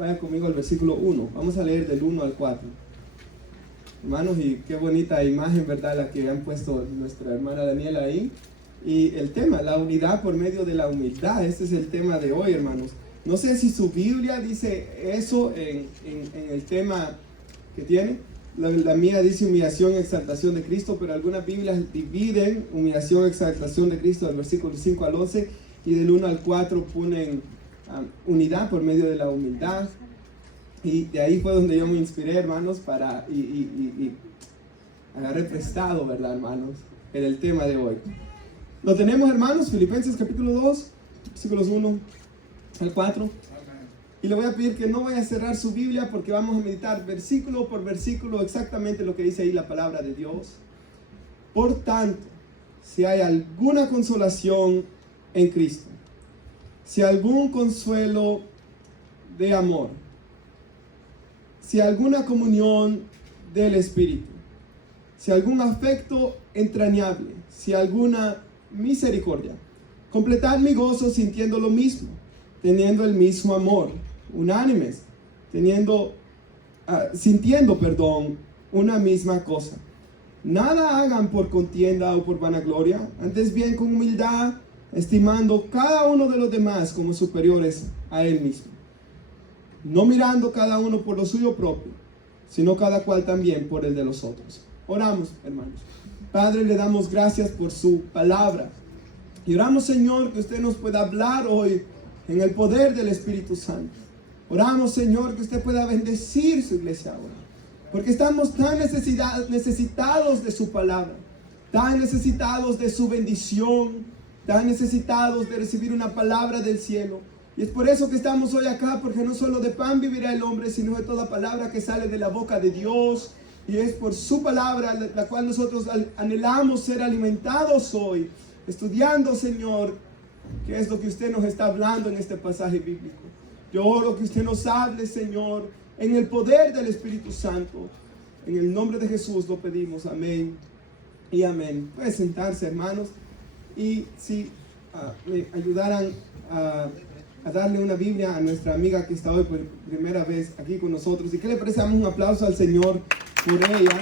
vaya conmigo al versículo 1. Vamos a leer del 1 al 4. Hermanos, y qué bonita imagen, ¿verdad? La que han puesto nuestra hermana Daniela ahí. Y el tema, la unidad por medio de la humildad. Este es el tema de hoy, hermanos. No sé si su Biblia dice eso en el tema que tiene. La mía dice humillación y exaltación de Cristo, pero algunas Biblias dividen humillación y exaltación de Cristo del versículo 5 al 11, y del 1 al 4 ponen unidad por medio de la humildad. Y de ahí fue donde yo me inspiré, hermanos, para y agarré prestado, ¿verdad, hermanos? En el tema de hoy. Lo tenemos, hermanos, Filipenses capítulo 2, versículos 1 al 4. Y le voy a pedir que no vaya a cerrar su Biblia, porque vamos a meditar versículo por versículo exactamente lo que dice ahí la palabra de Dios. Por tanto, si hay alguna consolación en Cristo, si algún consuelo de amor, si alguna comunión del Espíritu, si algún afecto entrañable, si alguna misericordia, completad mi gozo sintiendo lo mismo, teniendo el mismo amor, unánimes, sintiendo una misma cosa. Nada hagan por contienda o por vanagloria, antes bien con humildad, estimando cada uno de los demás como superiores a él mismo, no mirando cada uno por lo suyo propio, sino cada cual también por el de los otros. Oramos, hermanos. Padre, le damos gracias por su palabra. Y oramos, Señor, que usted nos pueda hablar hoy en el poder del Espíritu Santo. Oramos, Señor, que usted pueda bendecir su iglesia ahora, porque estamos tan necesitados de su palabra, tan necesitados de su bendición, tan necesitados de recibir una palabra del cielo. Y es por eso que estamos hoy acá, porque no solo de pan vivirá el hombre, sino de toda palabra que sale de la boca de Dios. Y es por su palabra la cual nosotros anhelamos ser alimentados hoy, estudiando, Señor, qué es lo que usted nos está hablando en este pasaje bíblico. Yo oro que usted nos hable, Señor, en el poder del Espíritu Santo. En el nombre de Jesús lo pedimos. Amén y amén. Pueden sentarse, hermanos. Y si me ayudaran a darle una Biblia a nuestra amiga que está hoy por primera vez aquí con nosotros. ¿Y qué le parece? Damos un aplauso al Señor por ella.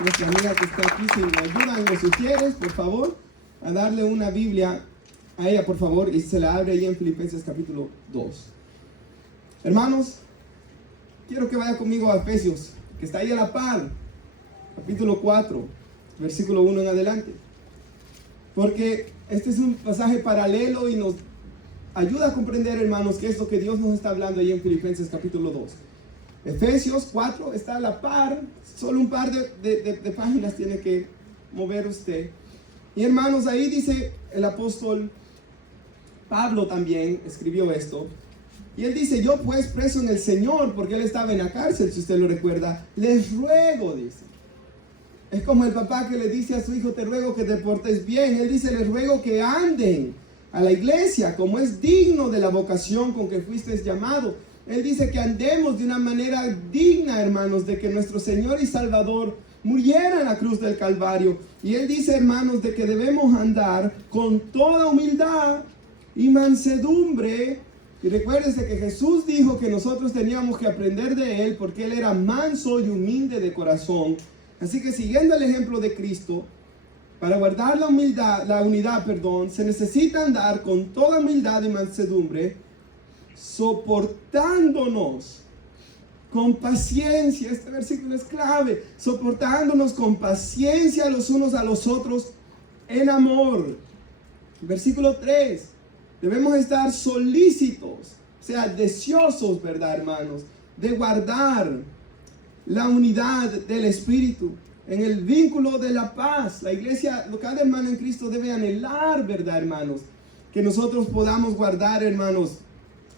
Nuestra amiga que está aquí, si me ayudan, lo sugieres, por favor, a darle una Biblia a ella, por favor, y se la abre ahí en Filipenses capítulo 2. Hermanos, quiero que vaya conmigo a Efesios, que está ahí a la par, capítulo 4, versículo 1 en adelante. Porque este es un pasaje paralelo y nos ayuda a comprender, hermanos, qué es lo que Dios nos está hablando ahí en Filipenses capítulo 2. Efesios 4 está a la par, solo un par de páginas tiene que mover usted. Y hermanos, ahí dice el apóstol Pablo también escribió esto. Y él dice: yo pues preso en el Señor, porque él estaba en la cárcel, si usted lo recuerda, les ruego, dice. Es como el papá que le dice a su hijo: te ruego que te portes bien. Él dice: les ruego que anden a la iglesia como es digno de la vocación con que fuisteis llamado. Él dice que andemos de una manera digna, hermanos, de que nuestro Señor y Salvador muriera en la cruz del Calvario. Y él dice, hermanos, de que debemos andar con toda humildad y mansedumbre. Y recuérdense que Jesús dijo que nosotros teníamos que aprender de él, porque él era manso y humilde de corazón. Así que, siguiendo el ejemplo de Cristo, para guardar la unidad, se necesita andar con toda humildad y mansedumbre, soportándonos con paciencia. Este versículo es clave. Soportándonos con paciencia los unos a los otros en amor. Versículo 3. Debemos estar solícitos, o sea, deseosos, ¿verdad, hermanos?, de guardar la unidad del Espíritu en el vínculo de la paz. La iglesia, cada hermano en Cristo debe anhelar, ¿verdad, hermanos?, que nosotros podamos guardar, hermanos,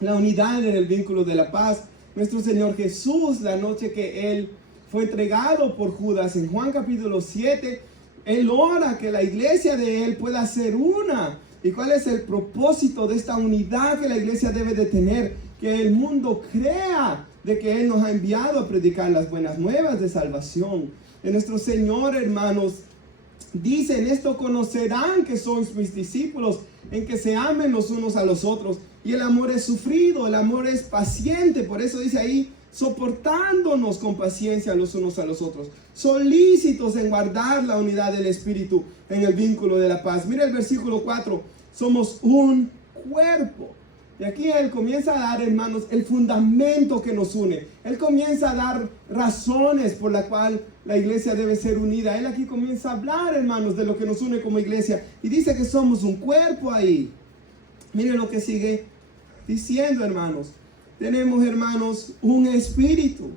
la unidad en el vínculo de la paz. Nuestro Señor Jesús, la noche que Él fue entregado por Judas, en Juan capítulo 7, Él ora que la iglesia de Él pueda ser una. ¿Y cuál es el propósito de esta unidad que la iglesia debe de tener? Que el mundo crea de que Él nos ha enviado a predicar las buenas nuevas de salvación. En nuestro Señor, hermanos, dice: en esto conocerán que sois mis discípulos, en que se amen los unos a los otros. Y el amor es sufrido, el amor es paciente. Por eso dice ahí, soportándonos con paciencia los unos a los otros, solícitos en guardar la unidad del Espíritu en el vínculo de la paz. Mira el versículo 4, somos un cuerpo. Y aquí Él comienza a dar, hermanos, el fundamento que nos une. Él comienza a dar razones por la cual la iglesia debe ser unida. Él aquí comienza a hablar, hermanos, de lo que nos une como iglesia. Y dice que somos un cuerpo ahí. Miren lo que sigue diciendo, hermanos. Tenemos, hermanos, un espíritu.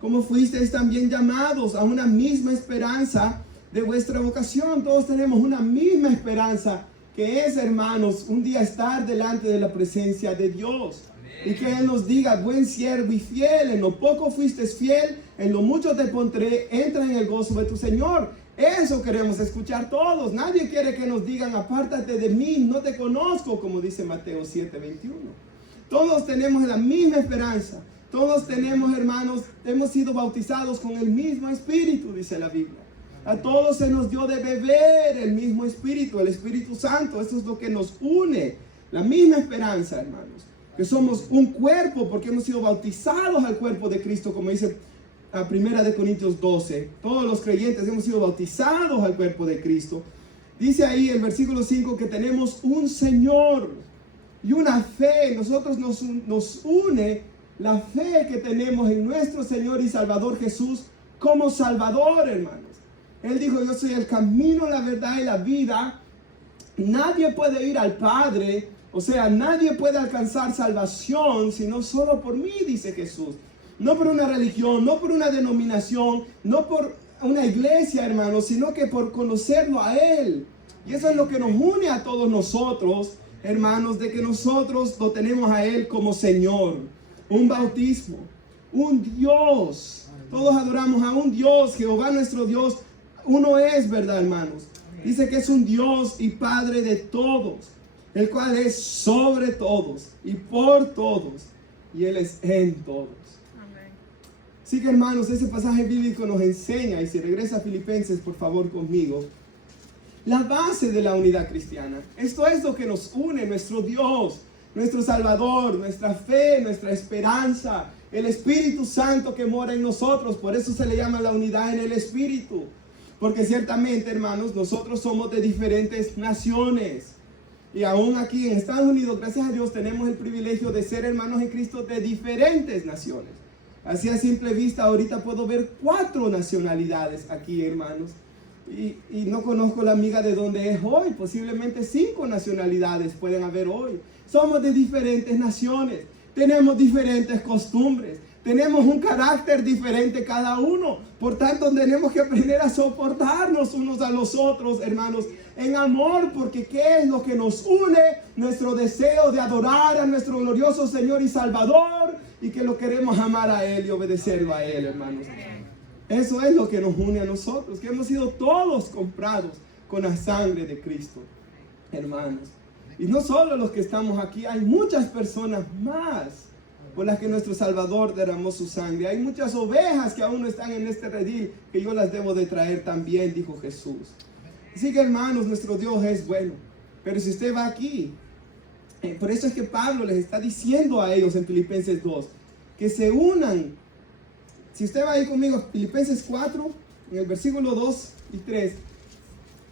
Como fuisteis también llamados a una misma esperanza de vuestra vocación. Todos tenemos una misma esperanza, que es, hermanos, un día estar delante de la presencia de Dios. Amén. Y que Él nos diga, buen siervo y fiel, en lo poco fuiste fiel, en lo mucho te pondré, entra en el gozo de tu Señor. Eso queremos escuchar todos. Nadie quiere que nos digan, apártate de mí, no te conozco, como dice Mateo 7:21. Todos tenemos la misma esperanza. Todos tenemos, hermanos, hemos sido bautizados con el mismo Espíritu, dice la Biblia. A todos se nos dio de beber el mismo Espíritu, el Espíritu Santo. Eso es lo que nos une. La misma esperanza, hermanos. Que somos un cuerpo porque hemos sido bautizados al cuerpo de Cristo, como dice a 1 Corintios 12. Todos los creyentes hemos sido bautizados al cuerpo de Cristo. Dice ahí el versículo 5 que tenemos un Señor y una fe. Nosotros nos une la fe que tenemos en nuestro Señor y Salvador Jesús como Salvador, hermanos. Él dijo, yo soy el camino, la verdad y la vida. Nadie puede ir al Padre, o sea, nadie puede alcanzar salvación sino solo por mí, dice Jesús. No por una religión, no por una denominación, no por una iglesia, hermanos, sino que por conocerlo a Él. Y eso es lo que nos une a todos nosotros, hermanos, de que nosotros lo tenemos a Él como Señor. Un bautismo, un Dios. Todos adoramos a un Dios, Jehová nuestro Dios. Uno es, ¿verdad, hermanos? Dice que es un Dios y Padre de todos, el cual es sobre todos y por todos, y Él es en todos. Amén. Así que, hermanos, ese pasaje bíblico nos enseña, y si regresa a Filipenses, por favor, conmigo, la base de la unidad cristiana. Esto es lo que nos une, nuestro Dios, nuestro Salvador, nuestra fe, nuestra esperanza, el Espíritu Santo que mora en nosotros. Por eso se le llama la unidad en el Espíritu. Porque ciertamente, hermanos, nosotros somos de diferentes naciones. Y aún aquí en Estados Unidos, gracias a Dios, tenemos el privilegio de ser hermanos en Cristo de diferentes naciones. Así a simple vista, ahorita puedo ver 4 nacionalidades aquí, hermanos. Y no conozco la amiga de dónde es hoy. Posiblemente 5 nacionalidades pueden haber hoy. Somos de diferentes naciones. Tenemos diferentes costumbres. Tenemos un carácter diferente cada uno. Por tanto, tenemos que aprender a soportarnos unos a los otros, hermanos, en amor. Porque ¿qué es lo que nos une? Nuestro deseo de adorar a nuestro glorioso Señor y Salvador. Y que lo queremos amar a Él y obedecerlo a Él, hermanos. Eso es lo que nos une a nosotros. Que hemos sido todos comprados con la sangre de Cristo, hermanos. Y no solo los que estamos aquí, hay muchas personas más por las que nuestro Salvador derramó su sangre. Hay muchas ovejas que aún no están en este redil, que yo las debo de traer también, dijo Jesús. Así que, hermanos, nuestro Dios es bueno. Pero si usted va aquí, por eso es que Pablo les está diciendo a ellos en Filipenses 2, que se unan. Si usted va ahí conmigo a Filipenses 4, en el versículo 2 y 3,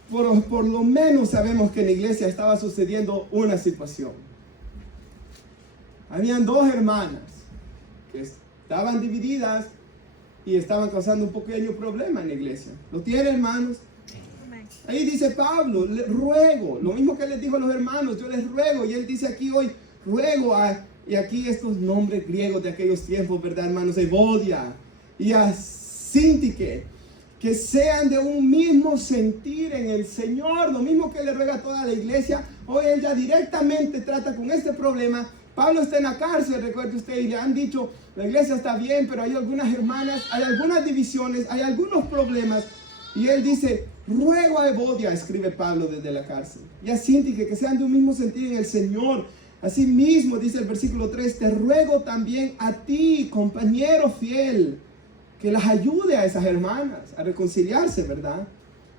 por lo menos sabemos que en la iglesia estaba sucediendo una situación. Habían 2 hermanas que estaban divididas y estaban causando un pequeño problema en la iglesia. ¿Lo tiene, hermanos? Ahí dice Pablo, le ruego, lo mismo que les dijo a los hermanos, yo les ruego, y él dice aquí hoy, ruego y aquí estos nombres griegos de aquellos tiempos, ¿verdad, hermanos? Evodia y a Síntique, que sean de un mismo sentir en el Señor, lo mismo que le ruega a toda la iglesia. Hoy él ya directamente trata con este problema. Pablo está en la cárcel, recuerde usted, y le han dicho, la iglesia está bien, pero hay algunas hermanas, hay algunas divisiones, hay algunos problemas. Y él dice, ruego a Evodia, escribe Pablo desde la cárcel, y a Síntique, que sean de un mismo sentir en el Señor. Asimismo, dice el versículo 3, te ruego también a ti, compañero fiel, que las ayude a esas hermanas a reconciliarse, ¿verdad?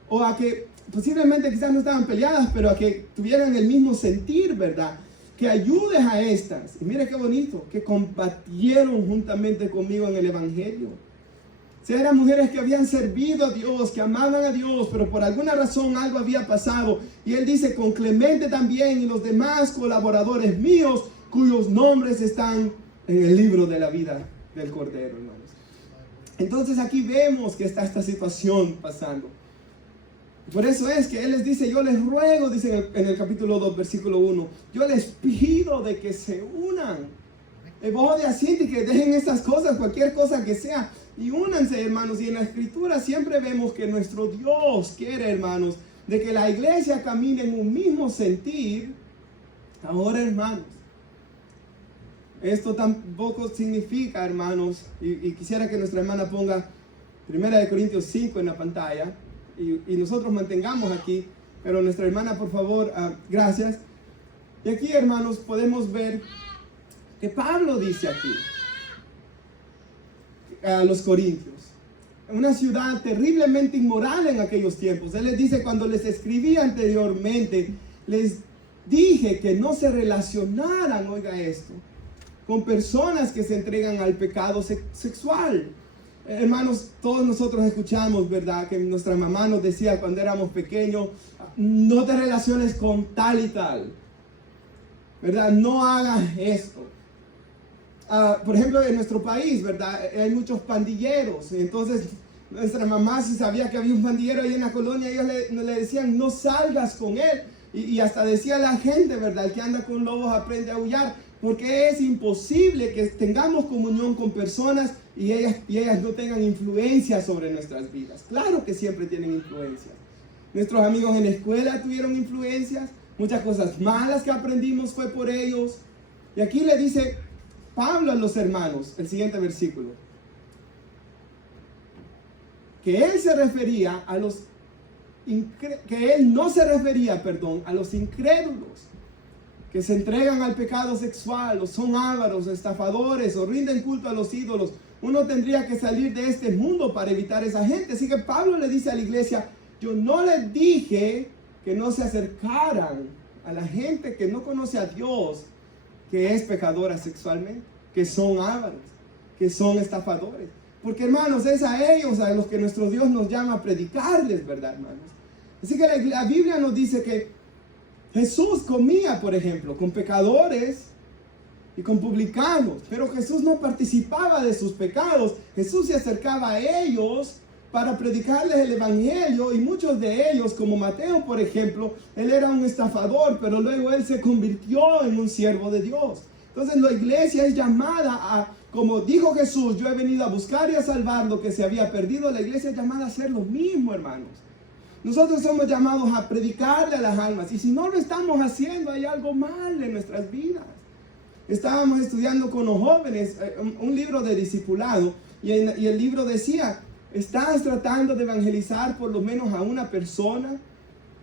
O a que posiblemente quizás no estaban peleadas, pero a que tuvieran el mismo sentir, ¿verdad? que ayudes a estas. Y mire qué bonito, que combatieron juntamente conmigo en el evangelio. O sea, eran mujeres que habían servido a Dios, que amaban a Dios, pero por alguna razón algo había pasado. Y él dice, con Clemente también y los demás colaboradores míos, cuyos nombres están en el libro de la vida del Cordero, hermanos. Entonces aquí vemos que está esta situación pasando. Por eso es que él les dice, yo les ruego, dice en el capítulo 2, versículo 1, yo les pido de que se unan. Vos de así, que dejen estas cosas, cualquier cosa que sea, y únanse, hermanos. Y en la escritura siempre vemos que nuestro Dios quiere, hermanos, de que la iglesia camine en un mismo sentir. Ahora, hermanos, esto tampoco significa, hermanos, y quisiera que nuestra hermana ponga 1 Corintios 5 en la pantalla, y nosotros mantengamos aquí, pero nuestra hermana, por favor, gracias. Y aquí, hermanos, podemos ver que Pablo dice aquí a los corintios, una ciudad terriblemente inmoral en aquellos tiempos. Él les dice, cuando les escribí anteriormente, les dije que no se relacionaran, oiga esto, con personas que se entregan al pecado sexual. Hermanos, todos nosotros escuchamos, ¿verdad?, que nuestra mamá nos decía cuando éramos pequeños, no te relaciones con tal y tal, ¿verdad? No hagas esto. Por ejemplo, en nuestro país, ¿verdad?, hay muchos pandilleros. Entonces, nuestra mamá, si sabía que había un pandillero ahí en la colonia, ellos le decían, no salgas con él. Y hasta decía la gente, ¿verdad?, el que anda con lobos aprende a aullar, porque es imposible que tengamos comunión con personas y ellas no tengan influencia sobre nuestras vidas. Claro que siempre tienen influencias. Nuestros amigos en la escuela tuvieron influencias, muchas cosas malas que aprendimos fue por ellos. Y aquí le dice Pablo a los hermanos, el siguiente versículo, que él se refería a los que él no se refería, a los incrédulos que se entregan al pecado sexual, o son ávaros, estafadores, o rinden culto a los ídolos. Uno tendría que salir de este mundo para evitar a esa gente. Así que Pablo le dice a la iglesia, yo no les dije que no se acercaran a la gente que no conoce a Dios, que es pecadora sexualmente, que son ávaros, que son estafadores. Porque, hermanos, es a ellos a los que nuestro Dios nos llama a predicarles, ¿verdad, hermanos? Así que la Biblia nos dice que Jesús comía, por ejemplo, con pecadores y con publicanos, pero Jesús no participaba de sus pecados. Jesús se acercaba a ellos para predicarles el evangelio, y muchos de ellos, como Mateo, por ejemplo, él era un estafador, pero luego él se convirtió en un siervo de Dios. Entonces la iglesia es llamada a, como dijo Jesús, yo he venido a buscar y a salvar lo que se había perdido. La iglesia es llamada a hacer lo mismo, hermanos. Nosotros somos llamados a predicarle a las almas, y si no lo estamos haciendo, hay algo mal en nuestras vidas. Estábamos estudiando con los jóvenes un libro de discipulado, y el libro decía, ¿estás tratando de evangelizar por lo menos a una persona?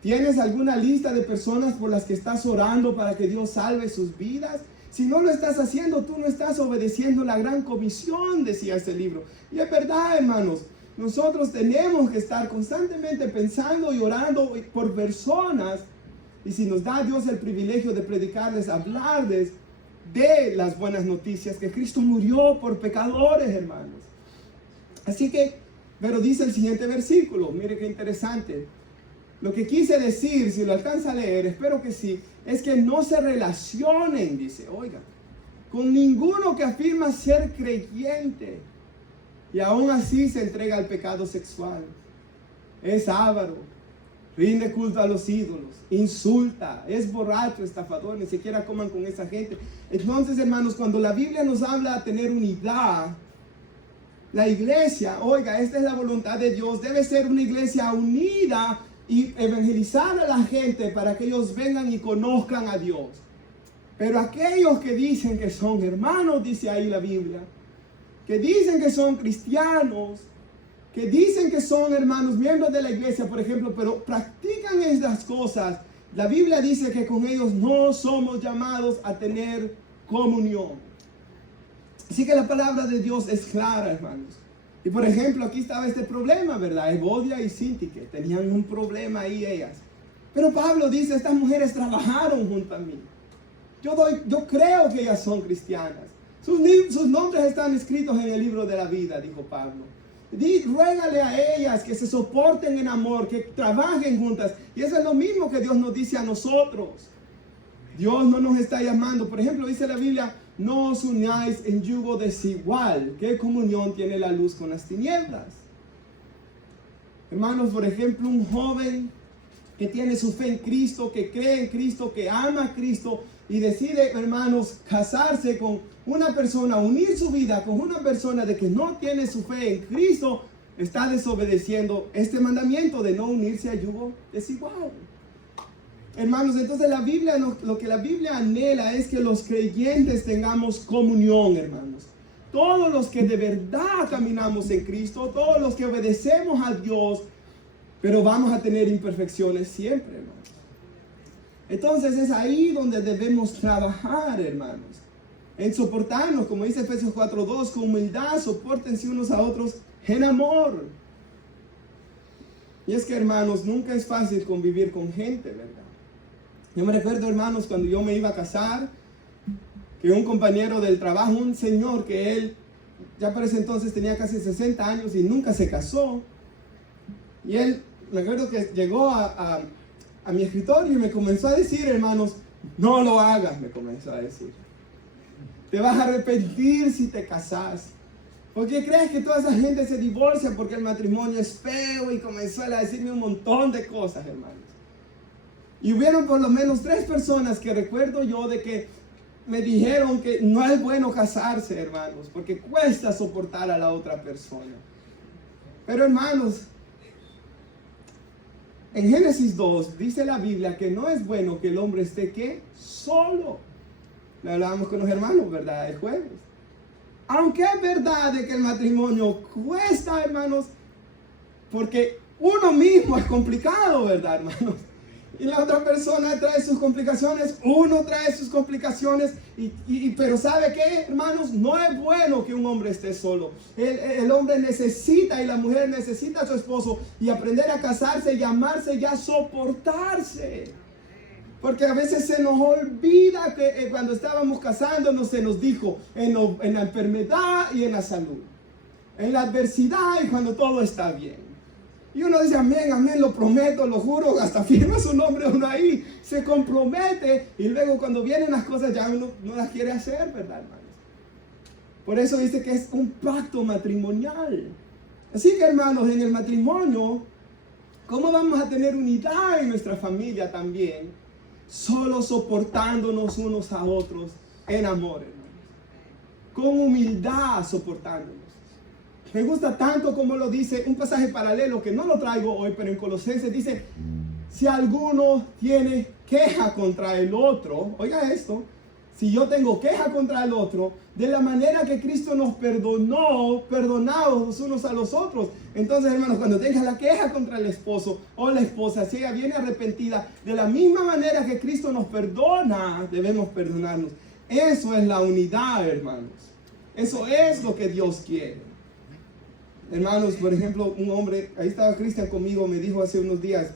¿Tienes alguna lista de personas por las que estás orando para que Dios salve sus vidas? Si no lo estás haciendo, tú no estás obedeciendo la gran comisión, decía ese libro. Y es verdad, hermanos. Nosotros tenemos que estar constantemente pensando y orando por personas, y si nos da Dios el privilegio de predicarles, hablarles de las buenas noticias, que Cristo murió por pecadores, hermanos. Así que, pero dice el siguiente versículo, mire qué interesante. Lo que quise decir, si lo alcanza a leer, espero que sí, es que no se relacionen, dice, oiga, con ninguno que afirma ser creyente y aún así se entrega al pecado sexual. Es avaro, rinde culto a los ídolos, insulta, es borracho, estafador, ni siquiera coman con esa gente. Entonces, hermanos, cuando la Biblia nos habla de tener unidad, la iglesia, oiga, esta es la voluntad de Dios, debe ser una iglesia unida y evangelizar a la gente para que ellos vengan y conozcan a Dios. Pero aquellos que dicen que son hermanos, dice ahí la Biblia, que dicen que son cristianos, que dicen que son hermanos, miembros de la iglesia, por ejemplo, pero practican estas cosas, la Biblia dice que con ellos no somos llamados a tener comunión. Así que la palabra de Dios es clara, hermanos. Y por ejemplo, aquí estaba este problema, ¿verdad? Evodia y Síntique tenían un problema ahí ellas. Pero Pablo dice, estas mujeres trabajaron junto a mí. Yo creo que ellas son cristianas. Sus nombres están escritos en el libro de la vida, dijo Pablo. Ruégale a ellas que se soporten en amor, que trabajen juntas. Y eso es lo mismo que Dios nos dice a nosotros. Dios no nos está llamando. Por ejemplo, dice la Biblia, no os unáis en yugo desigual. ¿Qué comunión tiene la luz con las tinieblas? Hermanos, por ejemplo, un joven que tiene su fe en Cristo, que cree en Cristo, que ama a Cristo y decide, hermanos, casarse con una persona, unir su vida con una persona de que no tiene su fe en Cristo, está desobedeciendo este mandamiento de no unirse a yugo desigual. Hermanos, entonces lo que la Biblia anhela es que los creyentes tengamos comunión, hermanos. Todos los que de verdad caminamos en Cristo, todos los que obedecemos a Dios, pero vamos a tener imperfecciones siempre, hermanos. Entonces es ahí donde debemos trabajar, hermanos. En soportarnos, como dice Efesios 4:2, con humildad, sopórtense unos a otros en amor. Y es que, hermanos, nunca es fácil convivir con gente, ¿verdad? Yo me recuerdo, hermanos, cuando yo me iba a casar, que un compañero del trabajo, un señor que él ya para ese entonces tenía casi 60 años y nunca se casó. Y él, me acuerdo que llegó a mi escritorio y me comenzó a decir, hermanos, no lo hagas, me comenzó a decir. Te vas a arrepentir si te casas. ¿Por qué crees que toda esa gente se divorcia? Porque el matrimonio es feo, y comenzó a decirme un montón de cosas, hermanos. Y hubieron por lo menos 3 personas que recuerdo yo de que me dijeron que no es bueno casarse, hermanos, porque cuesta soportar a la otra persona. Pero, hermanos, en Génesis 2 dice la Biblia que no es bueno que el hombre esté, ¿qué? Solo. Lo hablábamos con los hermanos, ¿verdad? El jueves. Aunque es verdad de que el matrimonio cuesta, hermanos, porque uno mismo es complicado, ¿verdad, hermanos? Y la otra persona trae sus complicaciones, uno trae sus complicaciones, pero ¿sabe qué, hermanos? No es bueno que un hombre esté solo. El hombre necesita y la mujer necesita a su esposo y aprender a casarse y amarse y a soportarse. Porque a veces se nos olvida que cuando estábamos casándonos se nos dijo en la enfermedad y en la salud, en la adversidad y cuando todo está bien. Y uno dice, amén, amén, lo prometo, lo juro, hasta firma su nombre uno ahí, se compromete y luego cuando vienen las cosas ya uno no las quiere hacer, ¿verdad, hermanos? Por eso dice que es un pacto matrimonial. Así que, hermanos, en el matrimonio, ¿cómo vamos a tener unidad en nuestra familia también? Solo soportándonos unos a otros en amor, hermanos. Con humildad soportándonos. Me gusta tanto como lo dice un pasaje paralelo que no lo traigo hoy, pero en Colosenses dice, si alguno tiene queja contra el otro, oiga esto, si yo tengo queja contra el otro, de la manera que Cristo nos perdonó, perdonados los unos a los otros. Entonces, hermanos, cuando tengas la queja contra el esposo o la esposa, si ella viene arrepentida, de la misma manera que Cristo nos perdona, debemos perdonarnos. Eso es la unidad, hermanos. Eso es lo que Dios quiere. Hermanos, por ejemplo, un hombre, ahí estaba Cristian conmigo, me dijo hace unos días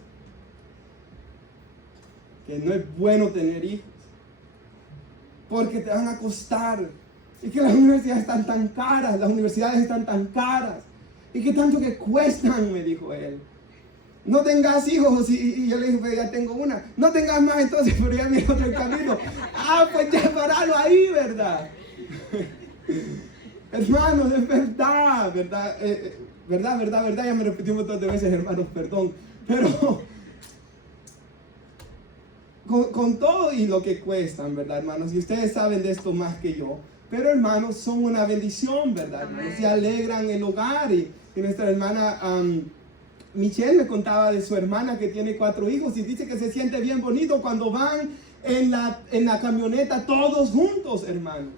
que no es bueno tener hijos porque te van a costar y que las universidades están tan caras, y que tanto que cuestan, me dijo él. No tengas hijos, y yo le dije, pues ya tengo una. No tengas más entonces, pero ya viene otro camino. Pues ya paralo ahí, ¿verdad? Hermanos, es verdad, verdad, ya me repetí un montón de veces, hermanos, perdón, pero con todo y lo que cuestan, ¿verdad, hermanos? Y ustedes saben de esto más que yo, pero hermanos, son una bendición, ¿verdad, hermanos? Se alegran el hogar y nuestra hermana Michelle me contaba de su hermana que tiene 4 hijos y dice que se siente bien bonito cuando van en la camioneta todos juntos, hermanos.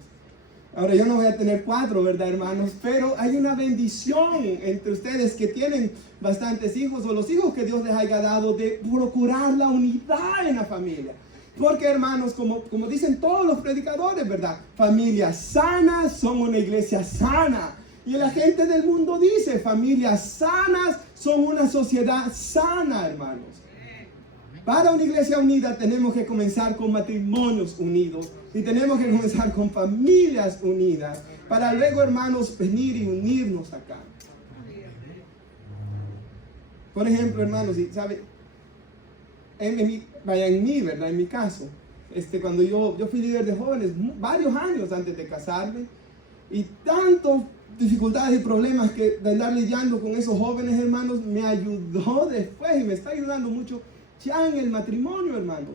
Ahora yo no voy a tener 4, ¿verdad, hermanos? Pero hay una bendición entre ustedes que tienen bastantes hijos o los hijos que Dios les haya dado de procurar la unidad en la familia. Porque, hermanos, como dicen todos los predicadores, ¿verdad? Familias sanas son una iglesia sana. Y la gente del mundo dice, familias sanas son una sociedad sana, hermanos. Para una iglesia unida tenemos que comenzar con matrimonios unidos y tenemos que comenzar con familias unidas para luego, hermanos, venir y unirnos acá. Por ejemplo, hermanos, ¿sabe? En mi caso, cuando yo fui líder de jóvenes varios años antes de casarme, y tantas dificultades y problemas que de andar lidiando con esos jóvenes, hermanos, me ayudó después y me está ayudando mucho ya en el matrimonio, hermanos.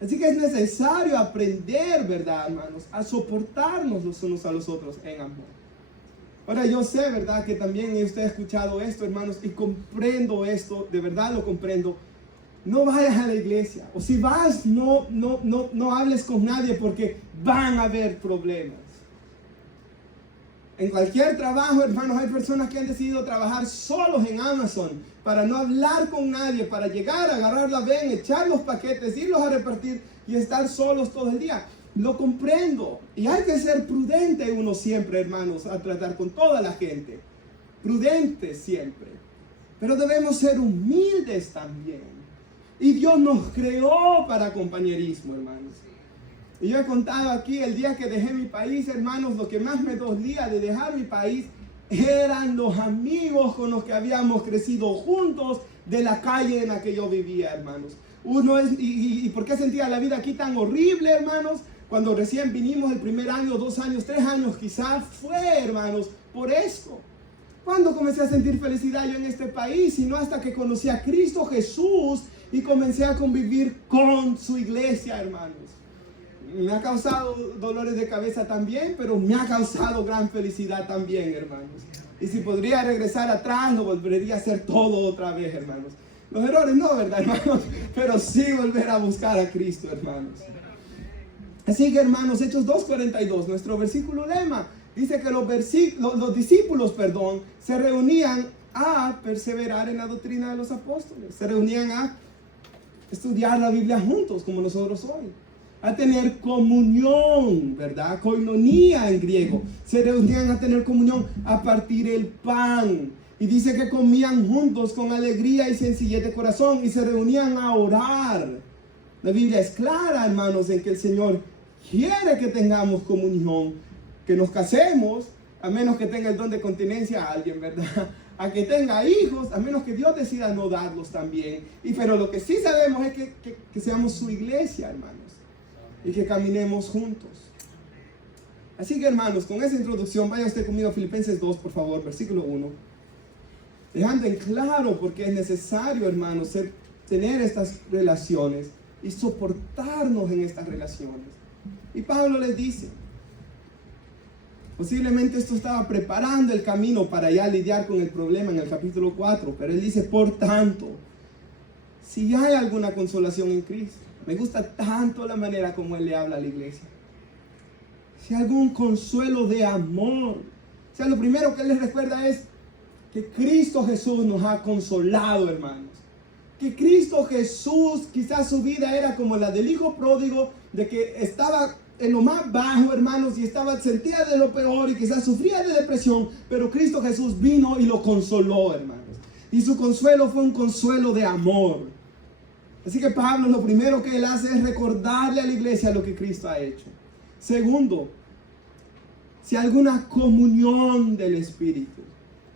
Así que es necesario aprender, ¿verdad, hermanos?, a soportarnos los unos a los otros en amor. Ahora yo sé, ¿verdad?, que también usted ha escuchado esto, hermanos, y comprendo esto, de verdad lo comprendo. No vayas a la iglesia, o si vas, no hables con nadie porque van a haber problemas. En cualquier trabajo, hermanos, hay personas que han decidido trabajar solos en Amazon para no hablar con nadie, para llegar, agarrar la ven, echar los paquetes, irlos a repartir y estar solos todo el día. Lo comprendo. Y hay que ser prudente uno siempre, hermanos, a tratar con toda la gente. Prudentes siempre. Pero debemos ser humildes también. Y Dios nos creó para compañerismo, hermanos. Y yo he contado aquí el día que dejé mi país, hermanos, lo que más me dolía de dejar mi país eran los amigos con los que habíamos crecido juntos de la calle en la que yo vivía, hermanos. ¿Y por qué sentía la vida aquí tan horrible, hermanos? Cuando recién vinimos el primer año, 2 años, 3 años, quizás fue, hermanos, por esto. ¿Cuándo comencé a sentir felicidad yo en este país? Sino hasta que conocí a Cristo Jesús y comencé a convivir con su iglesia, hermanos. Me ha causado dolores de cabeza también, pero me ha causado gran felicidad también, hermanos. Y si podría regresar atrás, lo volvería a hacer todo otra vez, hermanos. Los errores no, ¿verdad, hermanos? Pero sí volver a buscar a Cristo, hermanos. Así que, hermanos, Hechos 2:42, nuestro versículo lema, dice que los discípulos, se reunían a perseverar en la doctrina de los apóstoles. Se reunían a estudiar la Biblia juntos, como nosotros hoy. A tener comunión, ¿verdad? Koinonia en griego. Se reunían a tener comunión, a partir el pan. Y dice que comían juntos con alegría y sencillez de corazón y se reunían a orar. La Biblia es clara, hermanos, en que el Señor quiere que tengamos comunión, que nos casemos, a menos que tenga el don de continencia a alguien, ¿verdad? A que tenga hijos, a menos que Dios decida no darlos también. Pero lo que sí sabemos es que seamos su iglesia, hermanos. Y que caminemos juntos. Así que, hermanos, con esa introducción, vaya usted conmigo a Filipenses 2, por favor, versículo 1. Dejando en claro porque es necesario, hermanos, tener estas relaciones y soportarnos en estas relaciones. Y Pablo les dice, posiblemente esto estaba preparando el camino para ya lidiar con el problema en el capítulo 4, pero él dice, por tanto, si hay alguna consolación en Cristo. Me gusta tanto la manera como él le habla a la iglesia. Si hay algún consuelo de amor. O sea, lo primero que él les recuerda es que Cristo Jesús nos ha consolado, hermanos. Que Cristo Jesús, quizás su vida era como la del hijo pródigo, de que estaba en lo más bajo, hermanos, y sentía de lo peor y quizás sufría de depresión, pero Cristo Jesús vino y lo consoló, hermanos. Y su consuelo fue un consuelo de amor. Así que Pablo, lo primero que él hace es recordarle a la iglesia lo que Cristo ha hecho. Segundo, si hay alguna comunión del Espíritu.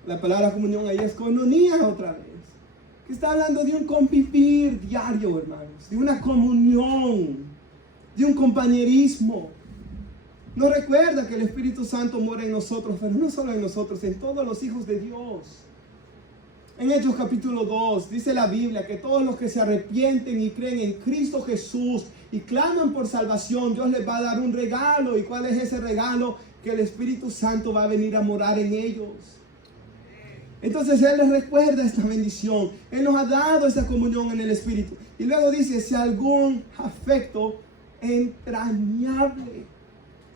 La palabra comunión ahí es koinonia otra vez. Que está hablando de un convivir diario, hermanos. De una comunión. De un compañerismo. Nos recuerda que el Espíritu Santo mora en nosotros, pero no solo en nosotros, en todos los hijos de Dios. En Hechos capítulo 2 dice la Biblia que todos los que se arrepienten y creen en Cristo Jesús y claman por salvación, Dios les va a dar un regalo. ¿Y cuál es ese regalo? Que el Espíritu Santo va a venir a morar en ellos. Entonces Él les recuerda esta bendición. Él nos ha dado esa comunión en el Espíritu. Y luego dice, si algún afecto entrañable,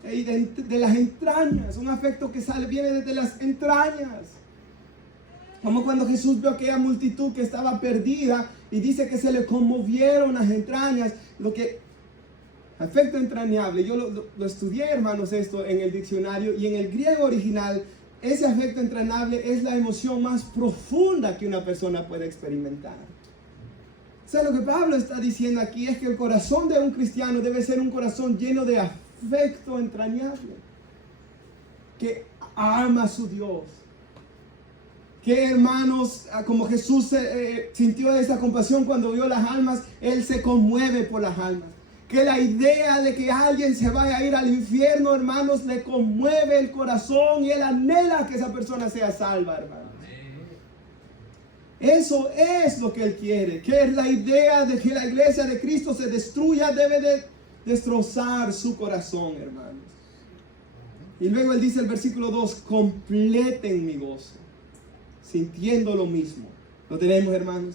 de las entrañas, un afecto que viene desde las entrañas. Como cuando Jesús vio aquella multitud que estaba perdida y dice que se le conmovieron las entrañas. Afecto entrañable, yo lo estudié, hermanos, esto en el diccionario, y en el griego original, ese afecto entrañable es la emoción más profunda que una persona puede experimentar. O sea, lo que Pablo está diciendo aquí es que el corazón de un cristiano debe ser un corazón lleno de afecto entrañable, que ama a su Dios. Que, hermanos, como Jesús sintió esa compasión cuando vio las almas, Él se conmueve por las almas. Que la idea de que alguien se vaya a ir al infierno, hermanos, le conmueve el corazón y Él anhela que esa persona sea salva, hermanos. Eso es lo que Él quiere. Que es la idea de que la iglesia de Cristo se destruya, debe de destrozar su corazón, hermanos. Y luego Él dice el versículo 2, completen mi gozo, sintiendo lo mismo. ¿Lo tenemos, hermanos?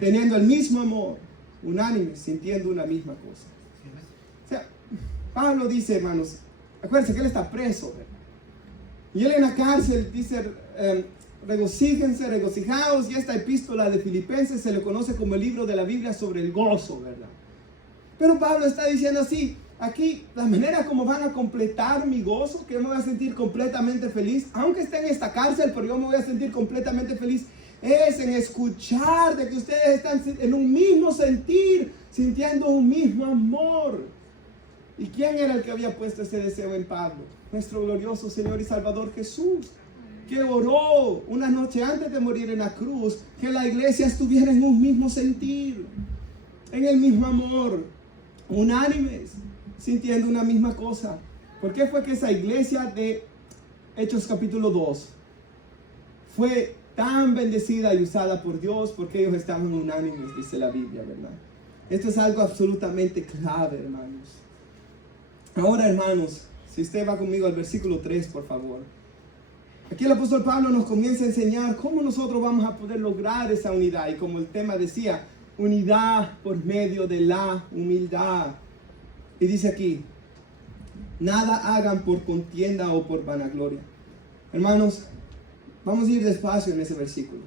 Teniendo el mismo amor, unánime, sintiendo una misma cosa. O sea, Pablo dice, hermanos, acuérdense que él está preso, ¿verdad? Y él en la cárcel dice, regocíjense, regocijaos, y esta epístola de Filipenses se le conoce como el libro de la Biblia sobre el gozo, ¿verdad? Pero Pablo está diciendo así, aquí, la manera como van a completar mi gozo, que yo me voy a sentir completamente feliz, aunque esté en esta cárcel, pero yo me voy a sentir completamente feliz, es en escuchar de que ustedes están en un mismo sentir, sintiendo un mismo amor. ¿Y quién era el que había puesto ese deseo en Pablo? Nuestro glorioso Señor y Salvador Jesús, que oró una noche antes de morir en la cruz, que la iglesia estuviera en un mismo sentir, en el mismo amor, unánimes, sintiendo una misma cosa. ¿Por qué fue que esa iglesia de Hechos capítulo 2 fue tan bendecida y usada por Dios? Porque ellos estaban unánimes, dice la Biblia, ¿verdad? Esto es algo absolutamente clave, hermanos. Ahora, hermanos, si usted va conmigo al versículo 3, por favor. Aquí el apóstol Pablo nos comienza a enseñar cómo nosotros vamos a poder lograr esa unidad. Y como el tema decía, unidad por medio de la humildad. Y dice aquí, nada hagan por contienda o por vanagloria. Hermanos, vamos a ir despacio en ese versículo.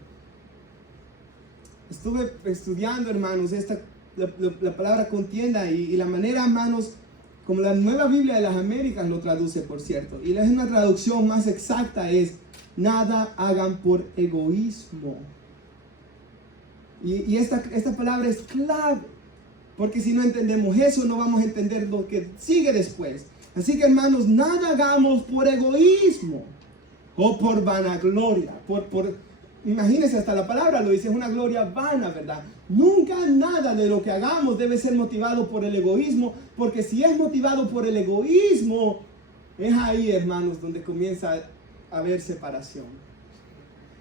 Estuve estudiando, hermanos, la palabra contienda y la manera, hermanos, como la Nueva Biblia de las Américas lo traduce, por cierto. Y es una traducción más exacta, es nada hagan por egoísmo. Y esta palabra es clave. Porque si no entendemos eso, no vamos a entender lo que sigue después. Así que, hermanos, nada hagamos por egoísmo o por vanagloria. Imagínense, hasta la palabra lo dice, es una gloria vana, ¿verdad? Nunca nada de lo que hagamos debe ser motivado por el egoísmo, porque si es motivado por el egoísmo, es ahí, hermanos, donde comienza a haber separación.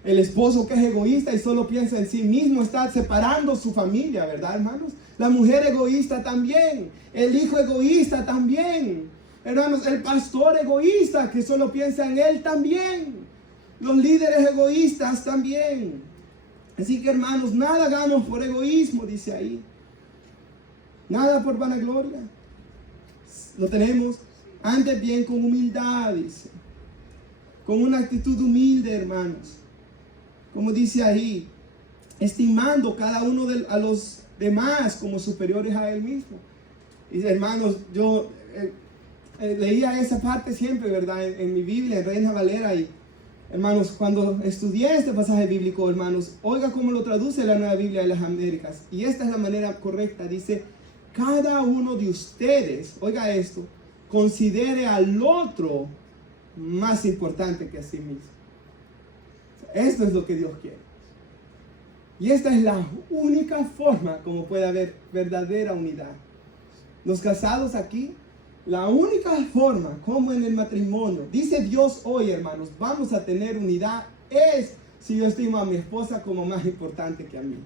El esposo que es egoísta y solo piensa en sí mismo está separando su familia, ¿verdad, hermanos? La mujer egoísta también, el hijo egoísta también, hermanos, el pastor egoísta que solo piensa en él también. Los líderes egoístas también. Así que, hermanos, nada hagamos por egoísmo, dice ahí. Nada por vanagloria. Lo tenemos. Antes bien con humildad, dice. Con una actitud humilde, hermanos. Como dice ahí, estimando cada uno a los demás como superiores a él mismo. Y hermanos, yo leía esa parte siempre, ¿verdad? En mi Biblia, en Reina Valera, y hermanos, cuando estudié este pasaje bíblico, hermanos, oiga cómo lo traduce la Nueva Biblia de las Américas. Y esta es la manera correcta. Dice, cada uno de ustedes, oiga esto, considere al otro más importante que a sí mismo. Esto es lo que Dios quiere. Y esta es la única forma como puede haber verdadera unidad. Los casados aquí, la única forma como en el matrimonio, dice Dios hoy, hermanos, vamos a tener unidad, es si yo estimo a mi esposa como más importante que a mí.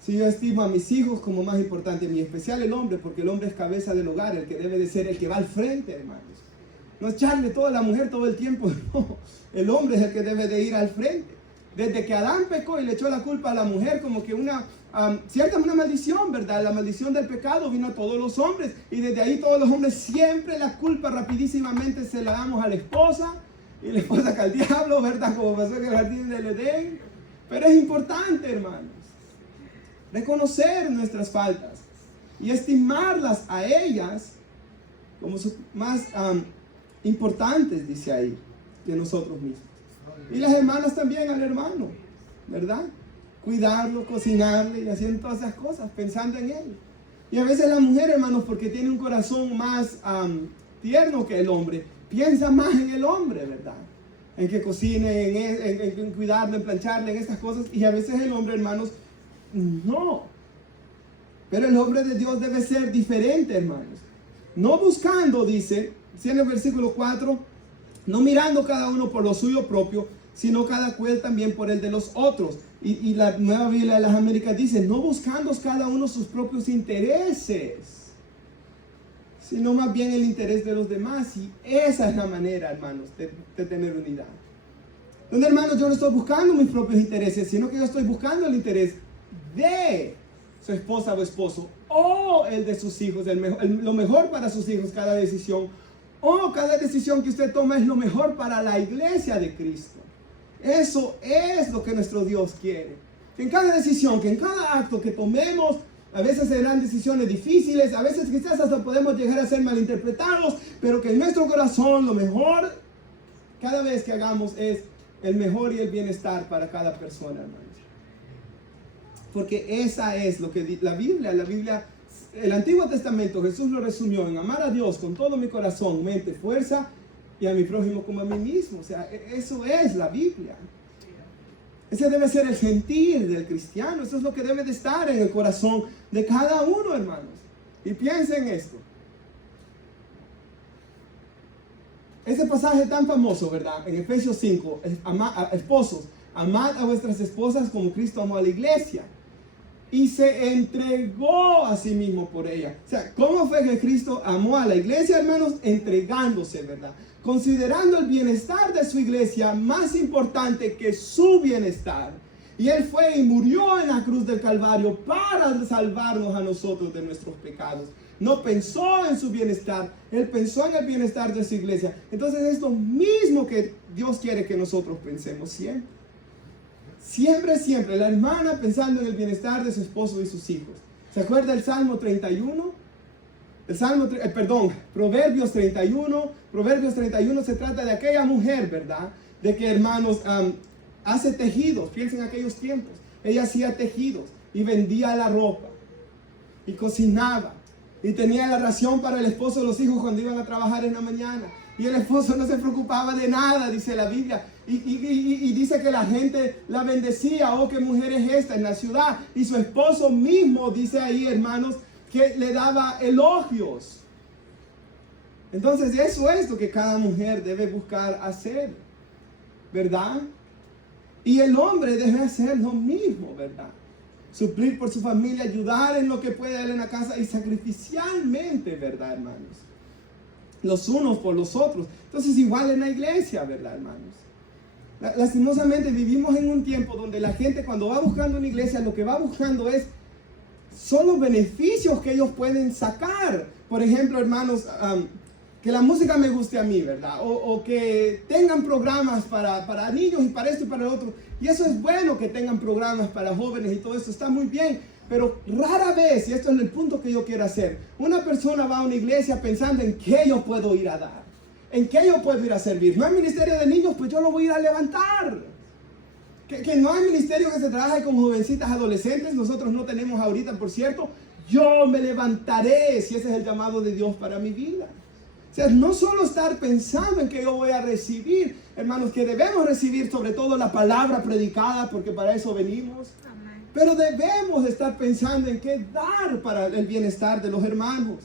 Si yo estimo a mis hijos como más importante, en especial el hombre, porque el hombre es cabeza del hogar, el que debe de ser el que va al frente, hermanos. No echarle todo a la mujer todo el tiempo, no. El hombre es el que debe de ir al frente. Desde que Adán pecó y le echó la culpa a la mujer, como que una maldición, ¿verdad? La maldición del pecado vino a todos los hombres. Y desde ahí todos los hombres siempre la culpa rapidísimamente se la damos a la esposa. Y la esposa que al diablo, ¿verdad? Como pasó en el jardín del Edén. Pero es importante, hermanos, reconocer nuestras faltas y estimarlas a ellas como más importantes, dice ahí, que nosotros mismos. Y las hermanas también al hermano, ¿verdad? cuidarlo, cocinarle y haciendo todas esas cosas, pensando en él. Y a veces la mujer, hermanos, porque tiene un corazón más tierno que el hombre, piensa más en el hombre, ¿verdad? En que cocine, en cuidarlo, en plancharle, en estas cosas. Y a veces el hombre, hermanos, no. Pero el hombre de Dios debe ser diferente, hermanos. No buscando, dice, en el versículo 4, no mirando cada uno por lo suyo propio, sino cada cual también por el de los otros. Y la Nueva Biblia de las Américas dice, no buscando cada uno sus propios intereses, sino más bien el interés de los demás. Y esa es la manera, hermanos, de tener unidad. Donde, hermanos, yo no estoy buscando mis propios intereses, sino que yo estoy buscando el interés de su esposa o esposo, o el de sus hijos, lo mejor para sus hijos, cada decisión, o cada decisión que usted toma es lo mejor para la iglesia de Cristo. Eso es lo que nuestro Dios quiere. Que en cada decisión, que en cada acto que tomemos, a veces serán decisiones difíciles, a veces quizás hasta podemos llegar a ser malinterpretados, pero que en nuestro corazón lo mejor, cada vez que hagamos, es el mejor y el bienestar para cada persona, hermanos. Porque esa es lo que la Biblia, el Antiguo Testamento, Jesús lo resumió en amar a Dios con todo mi corazón, mente, fuerza, y a mi prójimo como a mí mismo. O sea, eso es la Biblia. Ese debe ser el sentir del cristiano. Eso es lo que debe de estar en el corazón de cada uno, hermanos. Y piensen en esto. Ese pasaje tan famoso, ¿verdad? En Efesios 5, esposos, amad a vuestras esposas como Cristo amó a la iglesia y se entregó a sí mismo por ella. O sea, ¿cómo fue que Cristo amó a la iglesia, hermanos? Entregándose, ¿verdad? Considerando el bienestar de su iglesia más importante que su bienestar. Y Él fue y murió en la cruz del Calvario para salvarnos a nosotros de nuestros pecados. No pensó en su bienestar, Él pensó en el bienestar de su iglesia. Entonces es lo mismo que Dios quiere que nosotros pensemos siempre. Siempre, la hermana pensando en el bienestar de su esposo y sus hijos. ¿Se acuerda el Salmo 31? Proverbios 31. Proverbios 31 se trata de aquella mujer, ¿verdad? De que, hermanos, hace tejidos. Piensen en aquellos tiempos. Ella hacía tejidos y vendía la ropa y cocinaba y tenía la ración para el esposo y los hijos cuando iban a trabajar en la mañana. Y el esposo no se preocupaba de nada, dice la Biblia. Y dice que la gente la bendecía. Oh, qué mujer es esta en la ciudad. Y su esposo mismo, dice ahí, hermanos, que le daba elogios. Entonces eso es lo que cada mujer debe buscar hacer, ¿verdad? Y el hombre debe hacer lo mismo, ¿verdad? Suplir por su familia, ayudar en lo que pueda él en la casa y sacrificialmente, ¿verdad, hermanos? Los unos por los otros. Entonces igual en la iglesia, ¿verdad, hermanos? Lastimosamente vivimos en un tiempo donde la gente cuando va buscando una iglesia lo que va buscando son los beneficios que ellos pueden sacar. Por ejemplo, hermanos, que la música me guste a mí, ¿verdad? O que tengan programas para niños y para esto y para lo otro. Y eso es bueno, que tengan programas para jóvenes y todo eso, está muy bien. Pero rara vez, y esto es el punto que yo quiero hacer, una persona va a una iglesia pensando en qué yo puedo ir a dar, en qué yo puedo ir a servir. No hay ministerio de niños, pues yo lo voy a ir a levantar. Que no hay ministerio que se trabaje con jovencitas adolescentes, nosotros no tenemos ahorita, por cierto. Yo me levantaré si ese es el llamado de Dios para mi vida. O sea, no solo estar pensando en que yo voy a recibir, hermanos, que debemos recibir sobre todo la palabra predicada, porque para eso venimos. Pero debemos estar pensando en qué dar para el bienestar de los hermanos.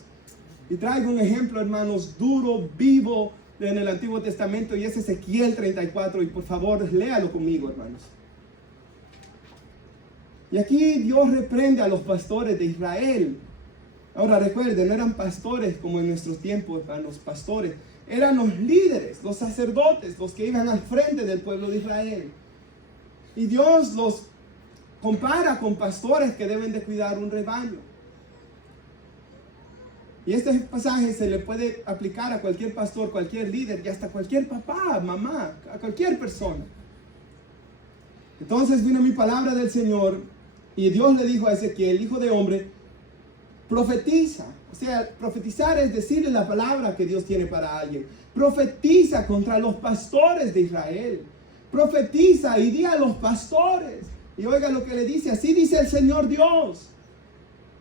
Y traigo un ejemplo, hermanos, duro, vivo, en el Antiguo Testamento, y es Ezequiel 34. Y por favor, léalo conmigo, hermanos. Y aquí Dios reprende a los pastores de Israel. Ahora recuerden, no eran pastores como en nuestros tiempos, hermanos, pastores. Eran los líderes, los sacerdotes, los que iban al frente del pueblo de Israel. Y Dios los compara con pastores que deben de cuidar un rebaño. Y este pasaje se le puede aplicar a cualquier pastor, cualquier líder y hasta cualquier papá, mamá, a cualquier persona. Entonces vino mi palabra del Señor y Dios le dijo a Ezequiel, hijo de hombre, profetiza. O sea, profetizar es decirle la palabra que Dios tiene para alguien. Profetiza contra los pastores de Israel. Profetiza y di a los pastores. Y oiga lo que le dice, así dice el Señor Dios.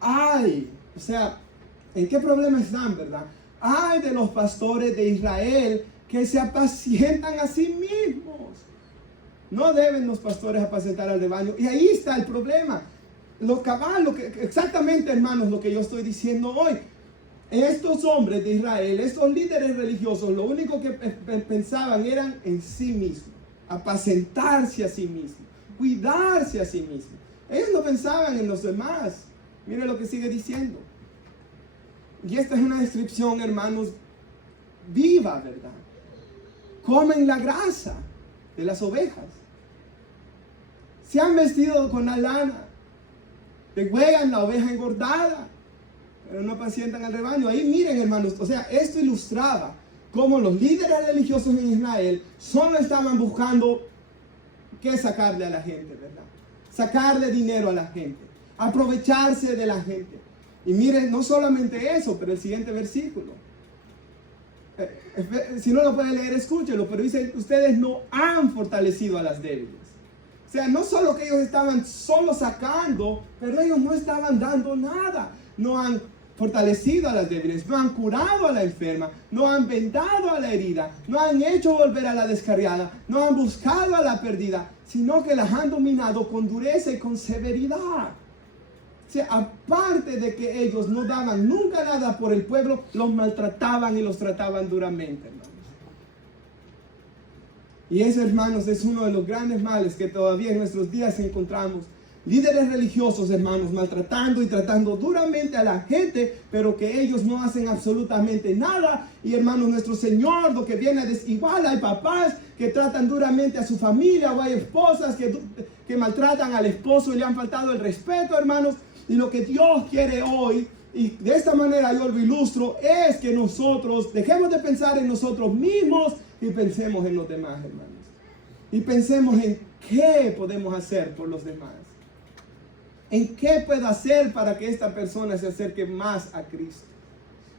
Ay, o sea, ¿en qué problema están, verdad? Ay de los pastores de Israel que se apacientan a sí mismos. No deben los pastores apacentar al rebaño. Y ahí está el problema. Exactamente, hermanos, lo que yo estoy diciendo hoy. Estos hombres de Israel, estos líderes religiosos, lo único que pensaban eran en sí mismos. Apacentarse a sí mismos. Cuidarse a sí mismos. Ellos no pensaban en los demás. Mire lo que sigue diciendo. Y esta es una descripción, hermanos, viva, ¿verdad? Comen la grasa de las ovejas. Se han vestido con la lana. Degüellan la oveja engordada, pero no apacientan al rebaño. Ahí miren, hermanos, o sea, esto ilustraba cómo los líderes religiosos en Israel solo estaban buscando qué sacarle a la gente, ¿verdad? Sacarle dinero a la gente, aprovecharse de la gente. Y miren, no solamente eso, pero el siguiente versículo. Si no lo puede leer, escúchelo, pero dice, ustedes no han fortalecido a las débiles. O sea, no solo que ellos estaban solo sacando, pero ellos no estaban dando nada. No han fortalecido a las débiles, no han curado a la enferma, no han vendado a la herida, no han hecho volver a la descarriada, no han buscado a la perdida, sino que las han dominado con dureza y con severidad. O sea, aparte de que ellos no daban nunca nada por el pueblo, los maltrataban y los trataban duramente, hermanos. Y eso, hermanos, es uno de los grandes males que todavía en nuestros días encontramos. Líderes religiosos, hermanos, maltratando y tratando duramente a la gente, pero que ellos no hacen absolutamente nada. Y, hermanos, nuestro Señor lo que viene es igual. Hay papás que tratan duramente a su familia, o hay esposas que maltratan al esposo y le han faltado el respeto, hermanos. Y lo que Dios quiere hoy, y de esta manera yo lo ilustro, es que nosotros dejemos de pensar en nosotros mismos y pensemos en los demás, hermanos. Y pensemos en qué podemos hacer por los demás. ¿En qué puedo hacer para que esta persona se acerque más a Cristo?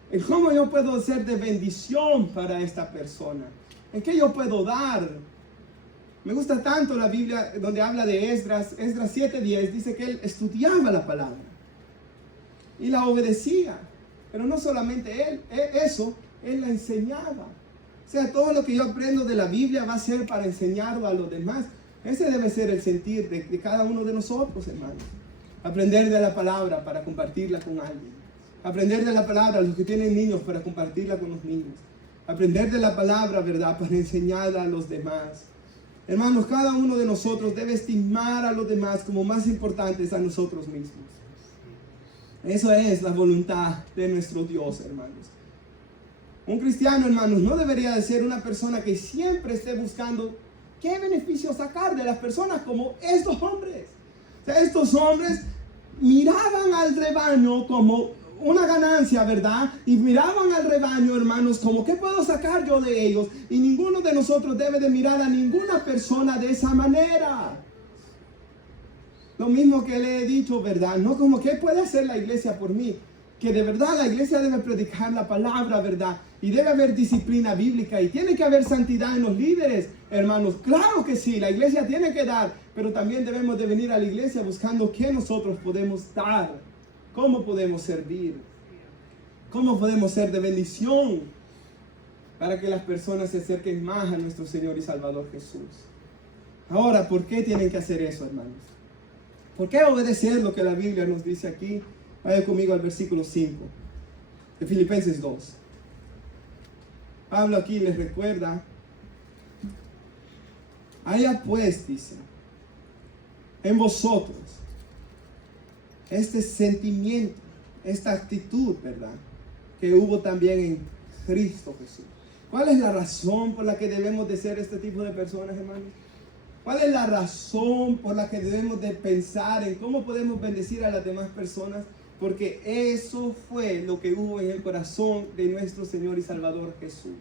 ¿En cómo yo puedo ser de bendición para esta persona? ¿En qué yo puedo dar? Me gusta tanto la Biblia donde habla de Esdras. Esdras 7:10 dice que él estudiaba la palabra y la obedecía. Pero no solamente él la enseñaba. O sea, todo lo que yo aprendo de la Biblia va a ser para enseñarlo a los demás. Ese debe ser el sentir de cada uno de nosotros, hermanos. Aprender de la palabra para compartirla con alguien. Aprender de la palabra, los que tienen niños, para compartirla con los niños. Aprender de la palabra, ¿verdad?, para enseñarla a los demás. Hermanos, cada uno de nosotros debe estimar a los demás como más importantes a nosotros mismos. Eso es la voluntad de nuestro Dios, hermanos. Un cristiano, hermanos, no debería de ser una persona que siempre esté buscando qué beneficio sacar de las personas como estos hombres. O sea, estos hombres miraban al rebaño como una ganancia, ¿verdad? Y miraban al rebaño, hermanos, como ¿qué puedo sacar yo de ellos? Y ninguno de nosotros debe de mirar a ninguna persona de esa manera. Lo mismo que le he dicho, ¿verdad? No como ¿qué puede hacer la iglesia por mí? Que de verdad la iglesia debe predicar la palabra, ¿verdad? Y debe haber disciplina bíblica y tiene que haber santidad en los líderes, hermanos. Claro que sí, la iglesia tiene que dar, pero también debemos de venir a la iglesia buscando qué nosotros podemos dar, cómo podemos servir, cómo podemos ser de bendición para que las personas se acerquen más a nuestro Señor y Salvador Jesús. Ahora, ¿por qué tienen que hacer eso, hermanos? ¿Por qué obedecer lo que la Biblia nos dice aquí? Vaya conmigo al versículo 5 de Filipenses 2. Pablo aquí les recuerda: haya pues, dice, en vosotros este sentimiento, esta actitud, ¿verdad?, que hubo también en Cristo Jesús. ¿Cuál es la razón por la que debemos de ser este tipo de personas, hermanos? ¿Cuál es la razón por la que debemos de pensar en cómo podemos bendecir a las demás personas? Porque eso fue lo que hubo en el corazón de nuestro Señor y Salvador Jesús.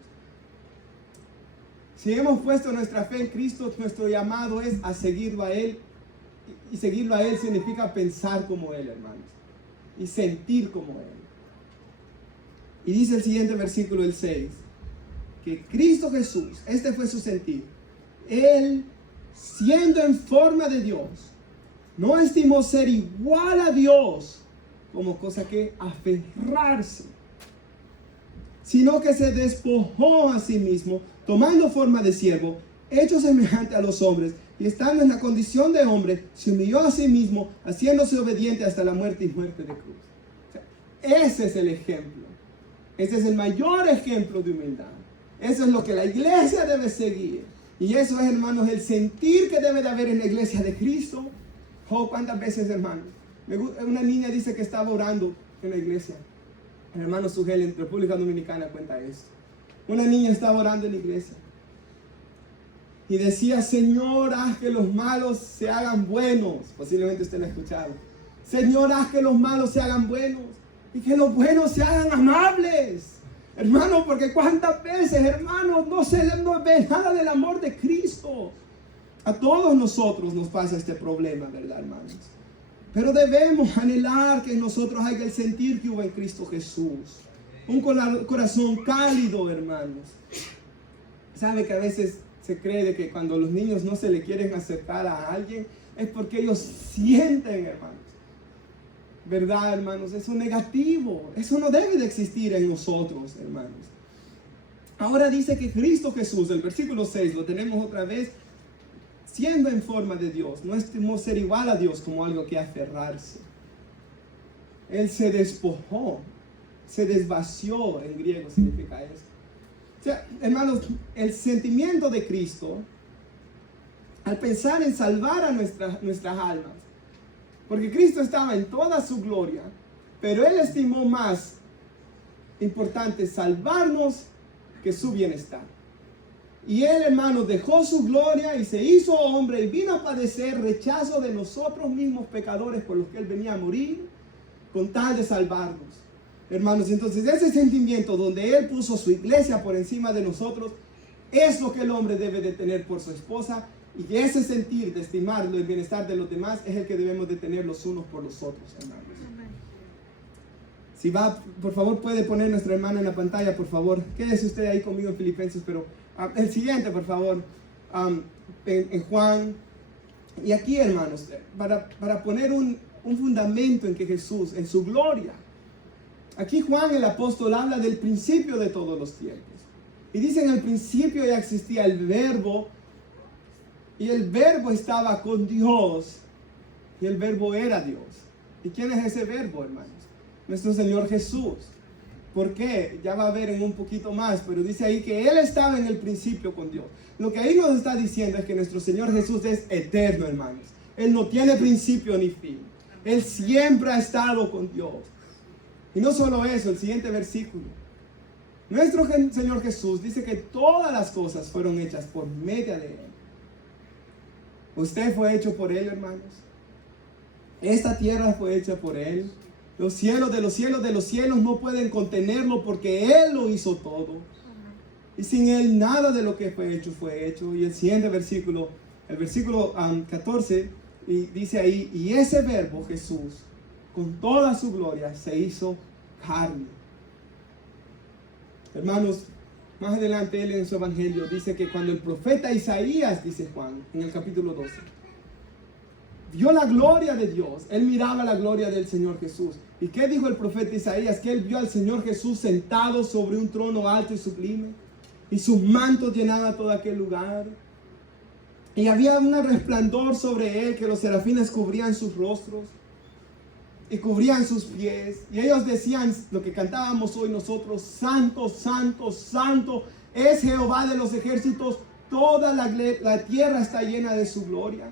Si hemos puesto nuestra fe en Cristo, nuestro llamado es a seguirlo a Él. Y seguirlo a Él significa pensar como Él, hermanos. Y sentir como Él. Y dice el siguiente versículo, el 6. Que Cristo Jesús, este fue su sentir. Él, siendo en forma de Dios, No estimó ser igual a Dios como cosa que aferrarse, sino que se despojó a sí mismo, tomando forma de siervo, hecho semejante a los hombres, y estando en la condición de hombre, se humilló a sí mismo, haciéndose obediente hasta la muerte y muerte de cruz. O sea, ese es el ejemplo. Ese es el mayor ejemplo de humildad. Eso es lo que la iglesia debe seguir. Y eso es, hermanos, el sentir que debe de haber en la iglesia de Cristo. Oh, ¿cuántas veces, hermanos? Una niña dice que estaba orando en la iglesia. El hermano Sugel en República Dominicana cuenta esto. Una niña estaba orando en la iglesia y decía: Señor, haz que los malos se hagan buenos. Posiblemente usted lo ha escuchado. Señor, haz que los malos se hagan buenos y que los buenos se hagan amables. Hermano, porque cuántas veces, hermanos, no ve nada del amor de Cristo. A todos nosotros nos pasa este problema, ¿verdad, hermanos? Pero debemos anhelar que en nosotros haya el sentir que hubo en Cristo Jesús. Un corazón cálido, hermanos. ¿Sabe que a veces se cree de que cuando los niños no se le quieren acercar a alguien es porque ellos sienten, hermanos? ¿Verdad, hermanos? Eso es negativo. Eso no debe de existir en nosotros, hermanos. Ahora dice que Cristo Jesús, el versículo 6, lo tenemos otra vez, siendo en forma de Dios, no estimó ser igual a Dios como algo que aferrarse. Él se despojó, se desvació, en griego significa eso. O sea, hermanos, el sentimiento de Cristo, al pensar en salvar a nuestras almas, porque Cristo estaba en toda su gloria, pero Él estimó más importante salvarnos que su bienestar. Y Él, hermanos, dejó su gloria y se hizo hombre y vino a padecer rechazo de nosotros mismos pecadores por los que Él venía a morir con tal de salvarnos. Hermanos, entonces ese sentimiento donde Él puso su iglesia por encima de nosotros es lo que el hombre debe de tener por su esposa, y ese sentir de estimarlo el bienestar de los demás es el que debemos de tener los unos por los otros, hermanos. Si va, por favor, puede poner nuestra hermana en la pantalla, por favor. Quédese usted ahí conmigo en Filipenses, pero el siguiente, por favor, en Juan. Y aquí, hermanos, para poner un fundamento en que Jesús, en su gloria. Aquí Juan el apóstol habla del principio de todos los tiempos. Y dice: en el principio ya existía el verbo, y el verbo estaba con Dios, y el verbo era Dios. ¿Y quién es ese verbo, hermanos? Nuestro Señor Jesús. ¿Por qué? Ya va a ver en un poquito más, pero dice ahí que Él estaba en el principio con Dios. Lo que ahí nos está diciendo es que nuestro Señor Jesús es eterno, hermanos. Él no tiene principio ni fin. Él siempre ha estado con Dios. Y no solo eso, el siguiente versículo. Nuestro Señor Jesús dice que todas las cosas fueron hechas por medio de Él. Usted fue hecho por Él, hermanos. Esta tierra fue hecha por Él. Los cielos de los cielos de los cielos no pueden contenerlo porque Él lo hizo todo. Y sin Él nada de lo que fue hecho fue hecho. Y el siguiente versículo, el versículo 14, y dice ahí: y ese verbo Jesús, con toda su gloria, se hizo carne. Hermanos, más adelante Él en su evangelio dice que cuando el profeta Isaías, dice Juan, en el capítulo 12, vio la gloria de Dios, él miraba la gloria del Señor Jesús. ¿Y qué dijo el profeta Isaías? Que él vio al Señor Jesús sentado sobre un trono alto y sublime, y sus mantos llenaban todo aquel lugar. Y había un resplandor sobre él, que los serafines cubrían sus rostros y cubrían sus pies. Y ellos decían lo que cantábamos hoy nosotros: Santo, Santo, Santo es Jehová de los ejércitos, toda la tierra está llena de su gloria.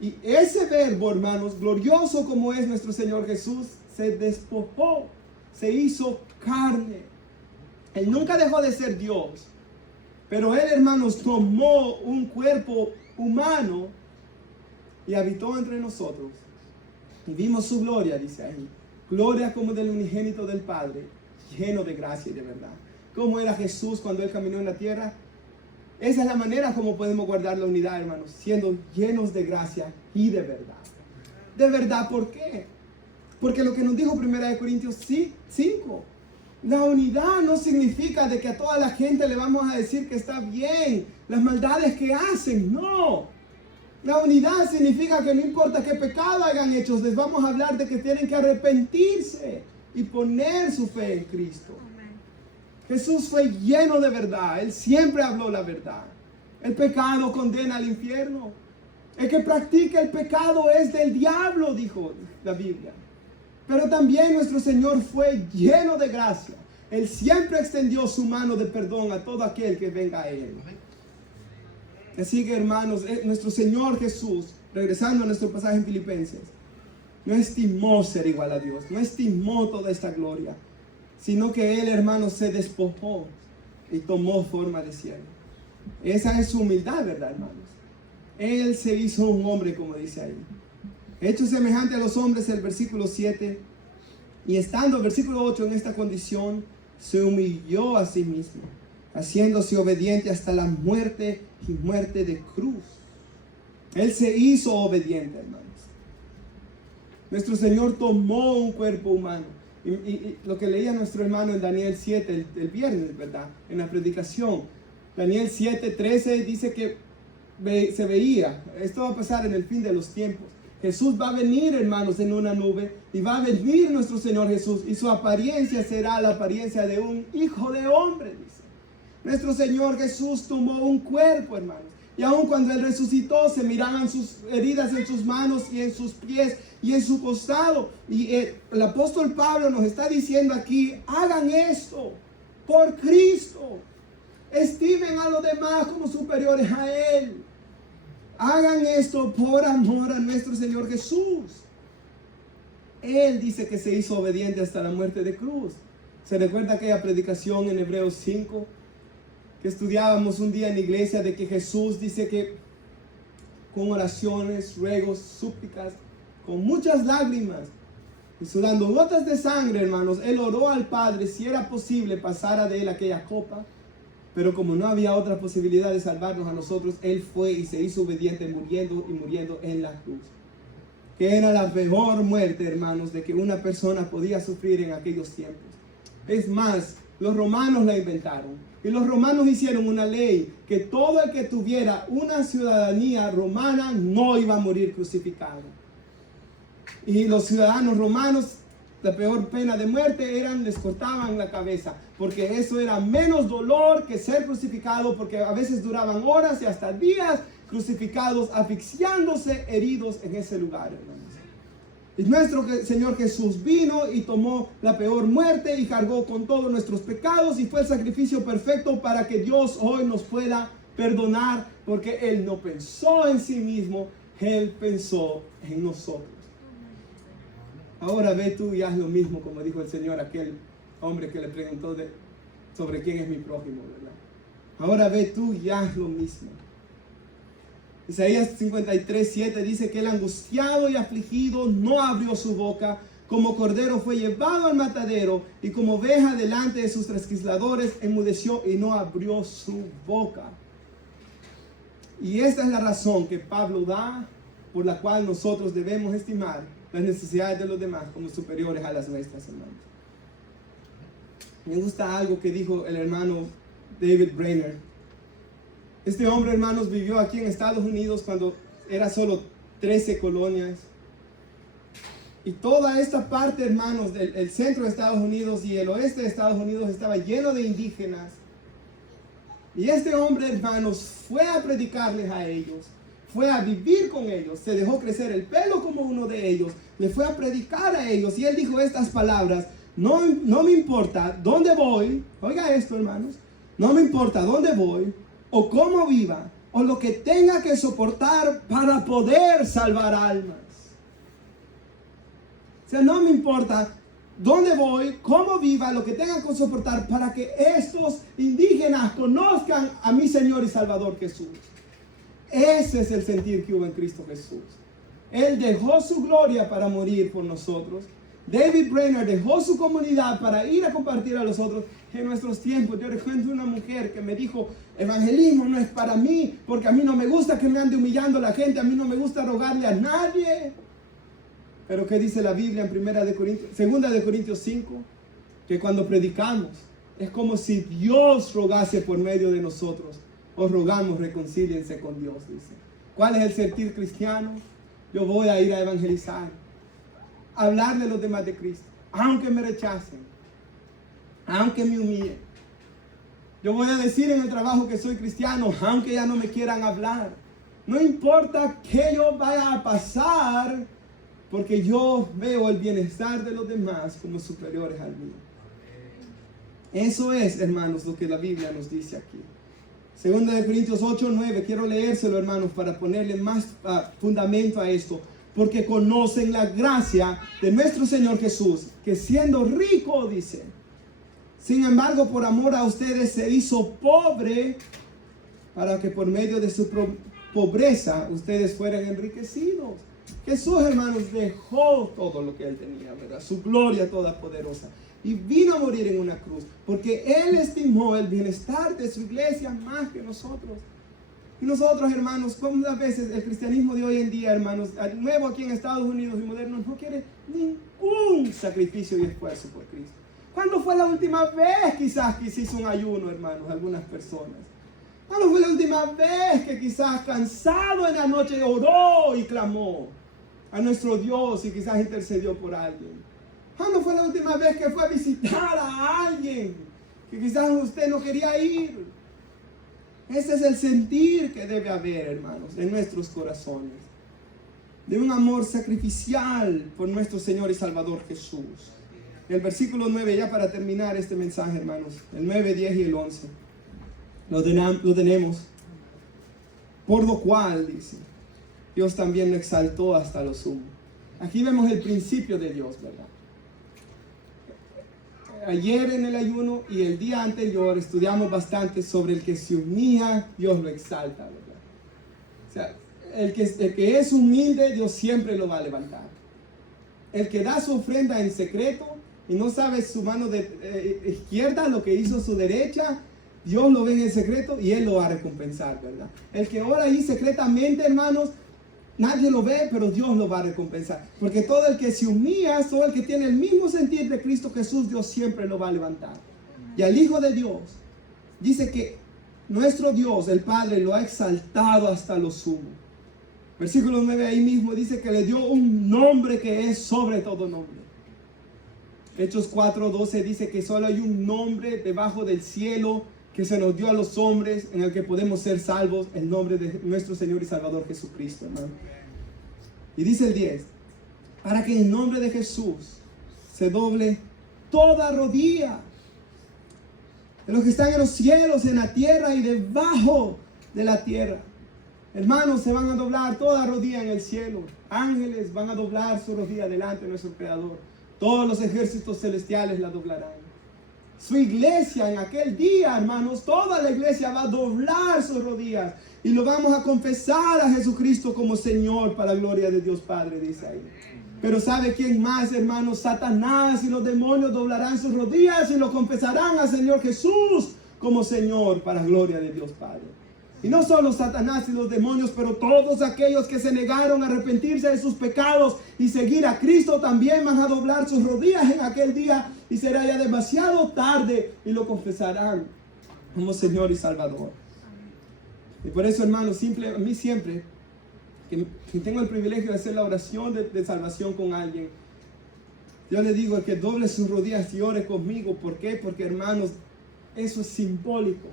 Y ese verbo, hermanos, glorioso como es nuestro Señor Jesús, se despojó, se hizo carne. Él nunca dejó de ser Dios, pero Él, hermanos, tomó un cuerpo humano y habitó entre nosotros. Y vimos su gloria, dice ahí. Gloria como del unigénito del Padre, lleno de gracia y de verdad. ¿Cómo era Jesús cuando Él caminó en la tierra? Esa es la manera como podemos guardar la unidad, hermanos, siendo llenos de gracia y de verdad. ¿De verdad por qué? Porque lo que nos dijo 1 Corintios 5, la unidad no significa de que a toda la gente le vamos a decir que está bien las maldades que hacen, no. La unidad significa que no importa qué pecado hayan hecho, les vamos a hablar de que tienen que arrepentirse y poner su fe en Cristo. Jesús fue lleno de verdad, Él siempre habló la verdad. El pecado condena al infierno. El que practica el pecado es del diablo, dijo la Biblia. Pero también nuestro Señor fue lleno de gracia. Él siempre extendió su mano de perdón a todo aquel que venga a Él. Así que, hermanos, nuestro Señor Jesús, regresando a nuestro pasaje en Filipenses, no estimó ser igual a Dios, no estimó toda esta gloria, sino que Él, hermanos, se despojó y tomó forma de siervo. Esa es su humildad, ¿verdad, hermanos? Él se hizo un hombre, como dice ahí. Hecho semejante a los hombres, el versículo 7. Y estando, versículo 8, en esta condición, se humilló a sí mismo, haciéndose obediente hasta la muerte y muerte de cruz. Él se hizo obediente, hermanos. Nuestro Señor tomó un cuerpo humano. Y lo que leía nuestro hermano en Daniel 7, el viernes, ¿verdad? En la predicación. Daniel 7:13 dice que se veía, esto va a pasar en el fin de los tiempos. Jesús va a venir, hermanos, en una nube, y va a venir nuestro Señor Jesús, y su apariencia será la apariencia de un hijo de hombre, dice. Nuestro Señor Jesús tomó un cuerpo, hermanos, y aun cuando Él resucitó, se miraban sus heridas en sus manos y en sus pies y en su costado. Y el apóstol Pablo nos está diciendo aquí, hagan esto por Cristo. Estimen a los demás como superiores a Él. Hagan esto por amor a nuestro Señor Jesús. Él dice que se hizo obediente hasta la muerte de cruz. ¿Se recuerda aquella predicación en Hebreos 5? Que estudiábamos un día en la iglesia, de que Jesús dice que con oraciones, ruegos, súplicas, con muchas lágrimas y sudando gotas de sangre, hermanos, Él oró al Padre si era posible pasara de Él aquella copa. Pero como no había otra posibilidad de salvarnos a nosotros, Él fue y se hizo obediente, muriendo y muriendo en la cruz. Que era la peor muerte, hermanos, de que una persona podía sufrir en aquellos tiempos. Es más, los romanos la inventaron. Y los romanos hicieron una ley que todo el que tuviera una ciudadanía romana no iba a morir crucificado. Y los ciudadanos romanos, la peor pena de muerte les cortaban la cabeza, porque eso era menos dolor que ser crucificado, porque a veces duraban horas y hasta días crucificados, asfixiándose, heridos en ese lugar, hermanos. Y nuestro Señor Jesús vino y tomó la peor muerte y cargó con todos nuestros pecados y fue el sacrificio perfecto para que Dios hoy nos pueda perdonar, porque Él no pensó en sí mismo, Él pensó en nosotros. Ahora ve tú y haz lo mismo, como dijo el Señor a aquel hombre que le preguntó sobre quién es mi prójimo, ¿verdad? Ahora ve tú y haz lo mismo. Isaías 53:7 dice que el angustiado y afligido no abrió su boca, como cordero fue llevado al matadero, y como oveja delante de sus trasquiladores enmudeció y no abrió su boca. Y esta es la razón que Pablo da, por la cual nosotros debemos estimar las necesidades de los demás como superiores a las nuestras, hermanos. Me gusta algo que dijo el hermano David Brainerd. Este hombre, hermanos, vivió aquí en Estados Unidos cuando era solo 13 colonias. Y toda esta parte, hermanos, del centro de Estados Unidos y el oeste de Estados Unidos estaba lleno de indígenas. Y este hombre, hermanos, fue a predicarles a ellos. Fue a vivir con ellos, se dejó crecer el pelo como uno de ellos, le fue a predicar a ellos, y él dijo estas palabras: no me importa dónde voy, oiga esto, hermanos, no me importa dónde voy, o cómo viva, o lo que tenga que soportar para poder salvar almas. O sea, no me importa dónde voy, cómo viva, lo que tenga que soportar para que estos indígenas conozcan a mi Señor y Salvador Jesús. Ese es el sentir que hubo en Cristo Jesús. Él dejó su gloria para morir por nosotros. David Brainerd dejó su comunidad para ir a compartir a los otros. En nuestros tiempos, yo recuerdo una mujer que me dijo: evangelismo no es para mí, porque a mí no me gusta que me ande humillando la gente, a mí no me gusta rogarle a nadie. Pero ¿qué dice la Biblia en 2 de Corintios 5? Que cuando predicamos es como si Dios rogase por medio de nosotros. Os rogamos, reconcíliense con Dios, dice. ¿Cuál es el sentir cristiano? Yo voy a ir a evangelizar, a hablarle a los demás de Cristo, aunque me rechacen, aunque me humillen. Yo voy a decir en el trabajo que soy cristiano, aunque ya no me quieran hablar. No importa qué yo vaya a pasar, porque yo veo el bienestar de los demás como superiores al mío. Eso es, hermanos, lo que la Biblia nos dice aquí. Segunda de Corintios 8:9, quiero leérselo, hermanos, para ponerle más fundamento a esto. Porque conocen la gracia de nuestro Señor Jesús, que siendo rico, dice, sin embargo, por amor a ustedes se hizo pobre, para que por medio de su pobreza ustedes fueran enriquecidos. Jesús, hermanos, dejó todo lo que él tenía, ¿verdad? Su gloria todopoderosa. Y vino a morir en una cruz, porque él estimó el bienestar de su iglesia más que nosotros. Y nosotros, hermanos, ¿cuántas veces el cristianismo de hoy en día, hermanos, nuevo aquí en Estados Unidos y moderno, no quiere ningún sacrificio y esfuerzo por Cristo? ¿Cuándo fue la última vez quizás que se hizo un ayuno, hermanos, algunas personas? ¿Cuándo fue la última vez que quizás cansado en la noche oró y clamó a nuestro Dios y quizás intercedió por alguien? ¿Cuándo fue la última vez que fue a visitar a alguien que quizás usted no quería ir? Ese es el sentir que debe haber, hermanos, en nuestros corazones. De un amor sacrificial por nuestro Señor y Salvador Jesús. El versículo 9, ya para terminar este mensaje, hermanos. El 9, 10 y el 11. Lo tenemos. Por lo cual, dice, Dios también lo exaltó hasta lo sumo. Aquí vemos el principio de Dios, ¿verdad? Ayer en el ayuno y el día anterior estudiamos bastante sobre el que se humilla, Dios lo exalta, ¿verdad? O sea, el que es humilde, Dios siempre lo va a levantar. El que da su ofrenda en secreto y no sabe su mano izquierda lo que hizo su derecha, Dios lo ve en el secreto y Él lo va a recompensar, ¿verdad? El que ora ahí secretamente, hermanos, nadie lo ve, pero Dios lo va a recompensar. Porque todo el que se humilla, todo el que tiene el mismo sentir de Cristo Jesús, Dios siempre lo va a levantar. Y al Hijo de Dios, dice que nuestro Dios, el Padre, lo ha exaltado hasta lo sumo. Versículo 9 ahí mismo dice que le dio un nombre que es sobre todo nombre. Hechos 4:12 dice que solo hay un nombre debajo del cielo que se nos dio a los hombres en el que podemos ser salvos, el nombre de nuestro Señor y Salvador Jesucristo, hermano. Y dice el 10, para que en el nombre de Jesús se doble toda rodilla de los que están en los cielos, en la tierra y debajo de la tierra. Hermanos, se van a doblar toda rodilla en el cielo. Ángeles van a doblar su rodilla delante de nuestro Creador. Todos los ejércitos celestiales la doblarán. Su iglesia en aquel día, hermanos, toda la iglesia va a doblar sus rodillas y lo vamos a confesar a Jesucristo como Señor para la gloria de Dios Padre, dice ahí. Pero ¿sabe quién más, hermanos? Satanás y los demonios doblarán sus rodillas y lo confesarán al Señor Jesús como Señor para la gloria de Dios Padre. Y no solo Satanás y los demonios, pero todos aquellos que se negaron a arrepentirse de sus pecados y seguir a Cristo también van a doblar sus rodillas en aquel día y será ya demasiado tarde y lo confesarán como Señor y Salvador. Y por eso, hermanos, a mí siempre que tengo el privilegio de hacer la oración de salvación con alguien, yo le digo que doble sus rodillas y ore conmigo. ¿Por qué? Porque, hermanos, eso es simbólico.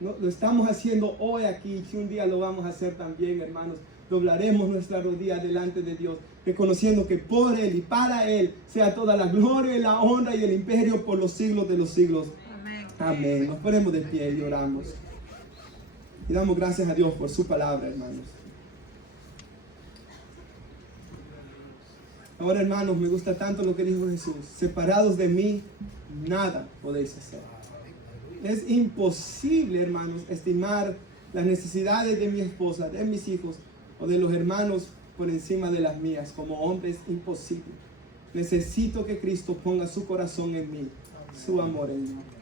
No, lo estamos haciendo hoy aquí y un día lo vamos a hacer también, hermanos. Doblaremos nuestra rodilla delante de Dios, reconociendo que por Él y para Él sea toda la gloria y la honra y el imperio por los siglos de los siglos. Amén. Amén. Nos ponemos de pie y oramos. Y damos gracias a Dios por su palabra, hermanos. Ahora, hermanos, me gusta tanto lo que dijo Jesús. Separados de mí, nada podéis hacer. Es imposible, hermanos, estimar las necesidades de mi esposa, de mis hijos o de los hermanos por encima de las mías. Como hombre es imposible. Necesito que Cristo ponga su corazón en mí, su amor en mí.